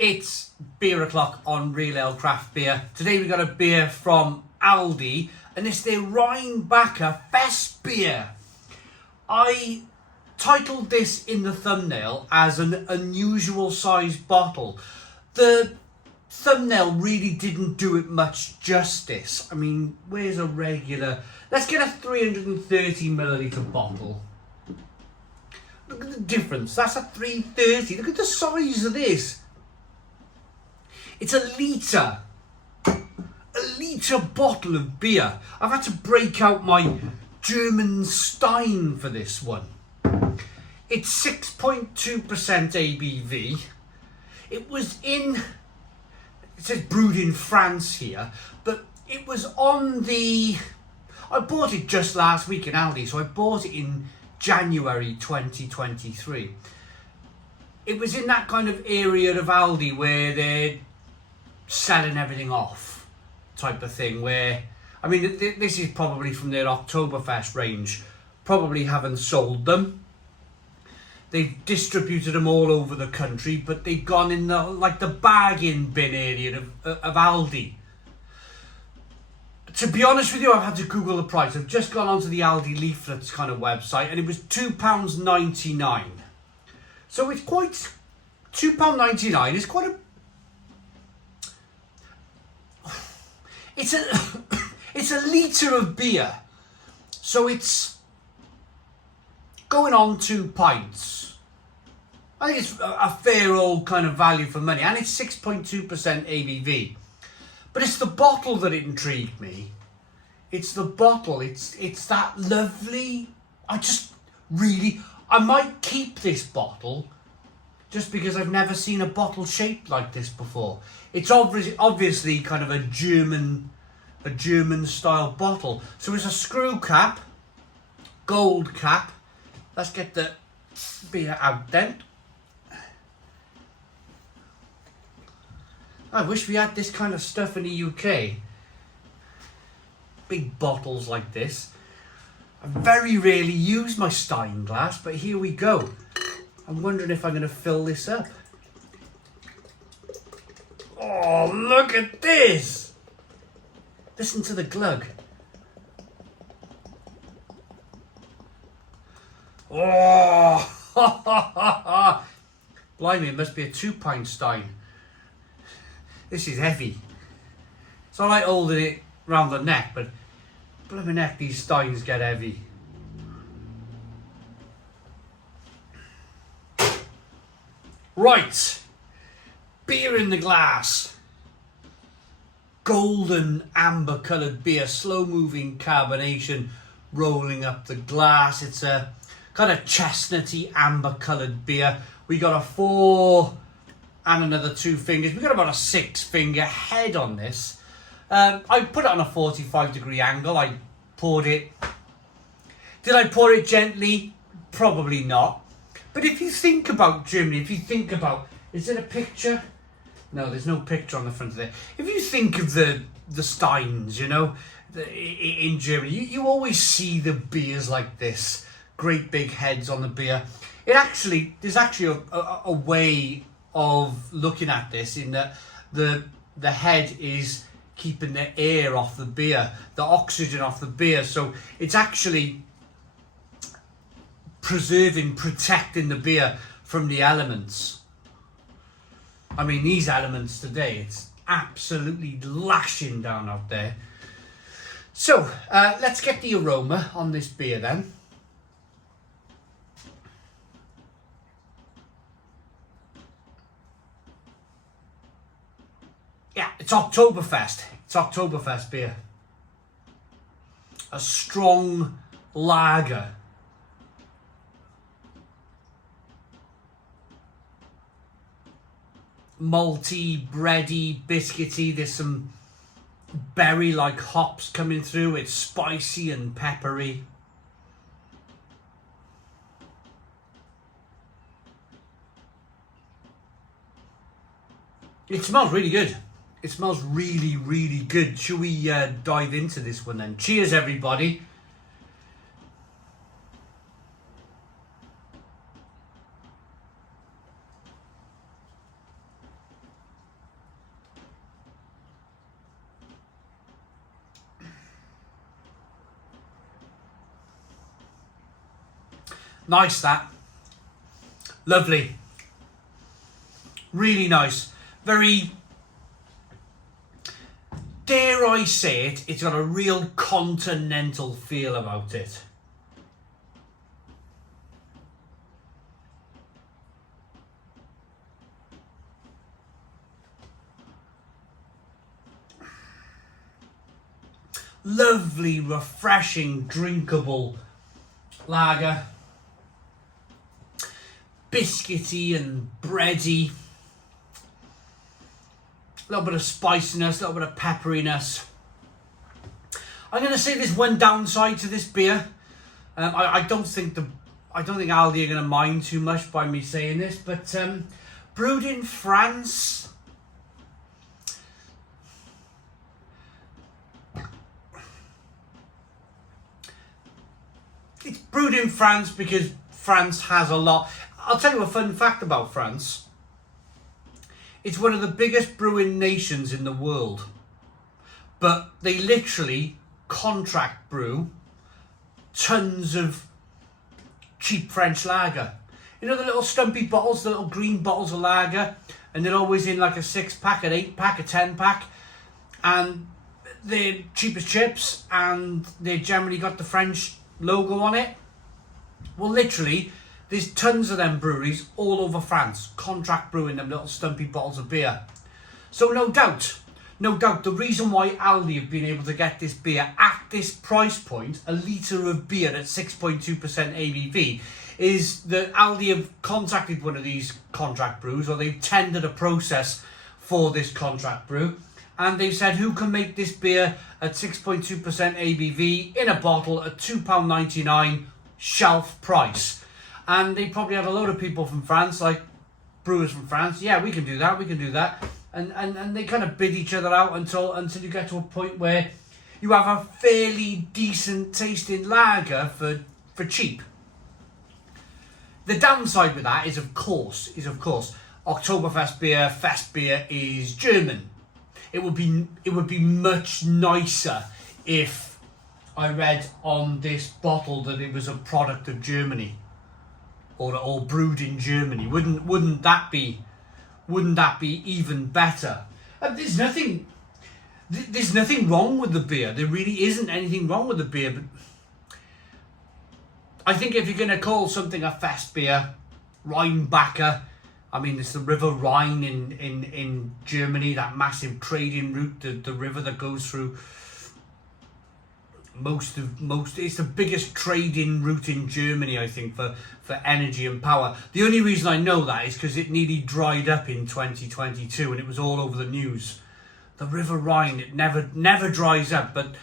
It's beer o'clock on Real Ale Craft Beer. Today we got a beer from Aldi, and it's the Rheinbacher Festbier. I titled this in the thumbnail as an unusual sized bottle. The thumbnail really didn't do it much justice. I mean, where's a regular? Let's get a 330 milliliter bottle. Look at the difference. That's a 330. Look at the size of this. It's a litre bottle of beer. I've had to break out my German Stein for this one. It's 6.2% ABV. It says brewed in France here, but it was on I bought it just last week in Aldi, so I bought it in January 2023. It was in that kind of area of Aldi where they're selling everything off type of thing, where, I mean, this is probably from their Oktoberfest range. Probably haven't sold them. They've distributed them all over the country, but they've gone in the bargain bin area of Aldi. To be honest with you, I've had to Google the price. I've just gone onto the Aldi leaflets kind of website, and it was £2.99. So it's quite, £2.99 is quite a, it's a litre of beer. So it's going on 2 pints. I think it's a fair old kind of value for money, and it's 6.2% ABV. But it's the bottle that intrigued me. It's the bottle. It's that lovely. I might keep this bottle just because I've never seen a bottle shaped like this before. It's obviously kind of a German style bottle. So it's a screw cap, gold cap. Let's get the beer out then. I wish we had this kind of stuff in the UK. Big bottles like this. I very rarely use my Stein glass, but here we go. I'm wondering if I'm going to fill this up. Oh, look at this! Listen to the glug. Oh, blimey, it must be a 2 pint Stein. This is heavy. It's alright holding it round the neck, but blimey neck, these Steins get heavy. Right, beer in the glass. Golden amber coloured beer, slow moving carbonation rolling up the glass. It's a kind of chestnutty amber coloured beer. We got a 4 and another 2 fingers. We got about a 6 finger head on this. I put it on a 45-degree angle. I poured it. Did I pour it gently? Probably not. But if you think about Germany, is there a picture? No, there's no picture on the front of there. If you think of the Steins, you know, in Germany, you always see the beers like this. Great big heads on the beer. There's actually a way of looking at this in that the head is keeping the air off the beer, the oxygen off the beer. So it's actually protecting the beer from the elements. I mean, these elements today, it's absolutely lashing down out there. So let's get the aroma on this beer then. Yeah, it's Oktoberfest. It's Oktoberfest beer. A strong lager. Malty, bready, biscuity. There's some berry-like hops coming through. It's spicy and peppery. It smells really good. It smells really, really good. Shall we dive into this one then? Cheers, everybody. Nice, that. Lovely. Really nice. Very, dare I say it, it's got a real continental feel about it. Lovely, refreshing, drinkable lager. Biscuity and bready. A little bit of spiciness, a little bit of pepperiness. I'm going to say there's one downside to this beer. I don't think Aldi are going to mind too much by me saying this, but brewed in France. It's brewed in France because France has a lot. I'll tell you a fun fact about France. It's one of the biggest brewing nations in the world. But they literally contract brew tons of cheap French lager. You know the little stumpy bottles, the little green bottles of lager, and they're always in like a 6-pack, an 8-pack, a 10-pack, and they're cheap as chips, and they generally got the French logo on it. Well, literally, there's tons of them breweries all over France, contract brewing them little stumpy bottles of beer. So no doubt, the reason why Aldi have been able to get this beer at this price point, a litre of beer at 6.2% ABV, is that Aldi have contacted one of these contract brews, or they've tendered a process for this contract brew, and they've said who can make this beer at 6.2% ABV in a bottle at £2.99 shelf price. And they probably had a load of people from France, like brewers from France. Yeah, we can do that. And they kind of bid each other out until you get to a point where you have a fairly decent tasting lager for cheap. The downside with that is of course Oktoberfest beer, Festbier is German. It would be much nicer if I read on this bottle that it was a product of Germany, or brewed in Germany. Wouldn't that be even better? There's nothing wrong with the beer. There really isn't anything wrong with the beer. But I think if you're going to call something a Festbier, Rheinbacher, I mean, it's the River Rhine in Germany, that massive trading route, the river that goes through it's the biggest trading route in Germany, I think, for energy and power. The only reason I know that is because it nearly dried up in 2022 and it was all over the news. The River Rhine, it never dries up, but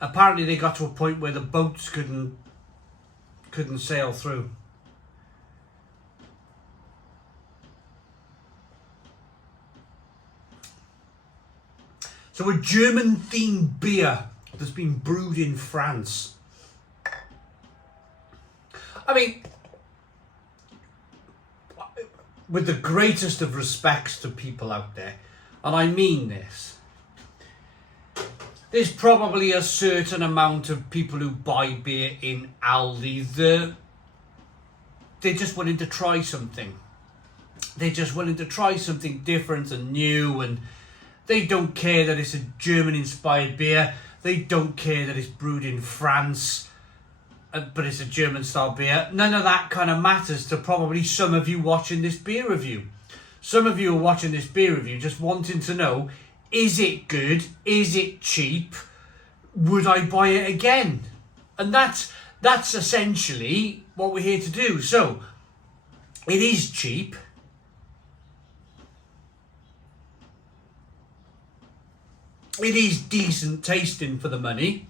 apparently they got to a point where the boats couldn't sail through. So a German-themed beer that's been brewed in France. I mean, with the greatest of respects to people out there, and I mean this, there's probably a certain amount of people who buy beer in Aldi that they're just willing to try something. They're just willing to try something different and new, and they don't care that it's a German-inspired beer. They don't care that it's brewed in France, but it's a German-style beer. None of that kind of matters to probably some of you watching this beer review. Some of you are watching this beer review just wanting to know, is it good? Is it cheap? Would I buy it again? And that's essentially what we're here to do. So, it is cheap. It is decent tasting for the money.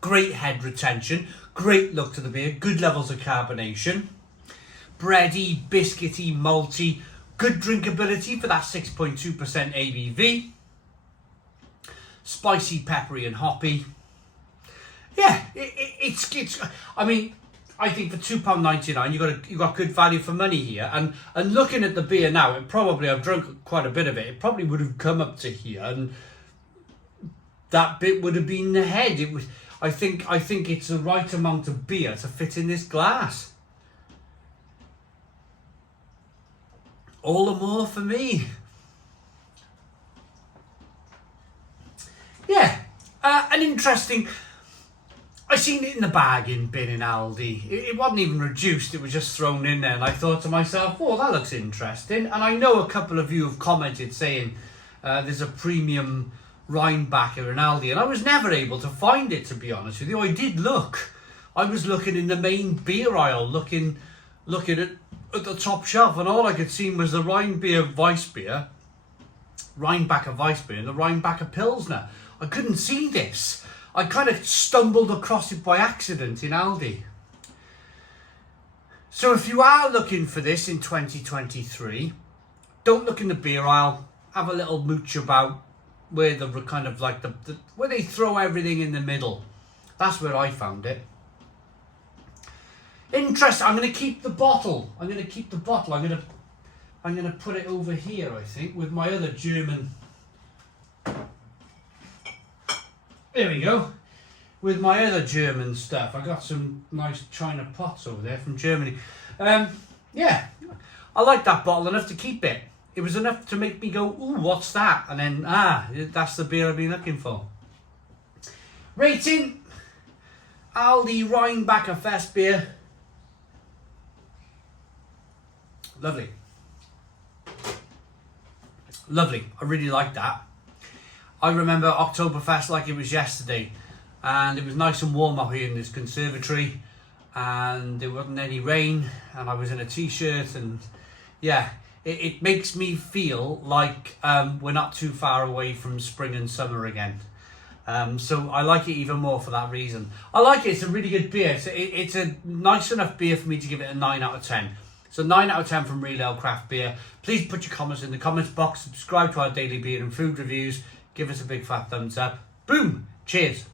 Great head retention. Great look to the beer. Good levels of carbonation. Bready, biscuity, malty. Good drinkability for that 6.2% ABV. Spicy, peppery and hoppy. Yeah, it's. I mean, I think for £2.99 you got good value for money here. And looking at the beer now, I've drunk quite a bit of it. It probably would have come up to here, and that bit would have been the head. I think it's the right amount of beer to fit in this glass. all the more for me. Yeah, an interesting... I seen it in the bargain bin in Aldi. It wasn't even reduced, it was just thrown in there. And I thought to myself, oh, that looks interesting. And I know a couple of you have commented saying there's a premium Rheinbacher in Aldi. And I was never able to find it, to be honest with you. I did look. I was looking in the main beer aisle, looking at the top shelf. And all I could see was the Weissbier, Rheinbacher Weissbier and the Rheinbacher Pilsner. I couldn't see this. I kind of stumbled across it by accident in Aldi. So if you are looking for this in 2023, don't look in the beer aisle. Have a little mooch about where the kind of like where they throw everything in the middle. That's where I found it. Interesting. I'm going to keep the bottle. I'm going to put it over here, I think, with my other German. There we go. With my other German stuff. I got some nice china pots over there from Germany. Yeah, I like that bottle enough to keep it. It was enough to make me go, ooh, what's that? And then, that's the beer I've been looking for. Rating, Aldi Rheinbacher Festbier. Lovely. Lovely. I really like that. I remember Oktoberfest like it was yesterday, and it was nice and warm up here in this conservatory, and there wasn't any rain, and I was in a t-shirt, and yeah, it makes me feel like we're not too far away from spring and summer again. So I like it even more for that reason. I like it. It's a really good beer. It's a nice enough beer for me to give it a 9 out of 10. So 9 out of 10 from Real Ale Craft Beer. Please put your comments in the comments box. Subscribe to our daily beer and food reviews. Give us a big fat thumbs up. Boom. Cheers.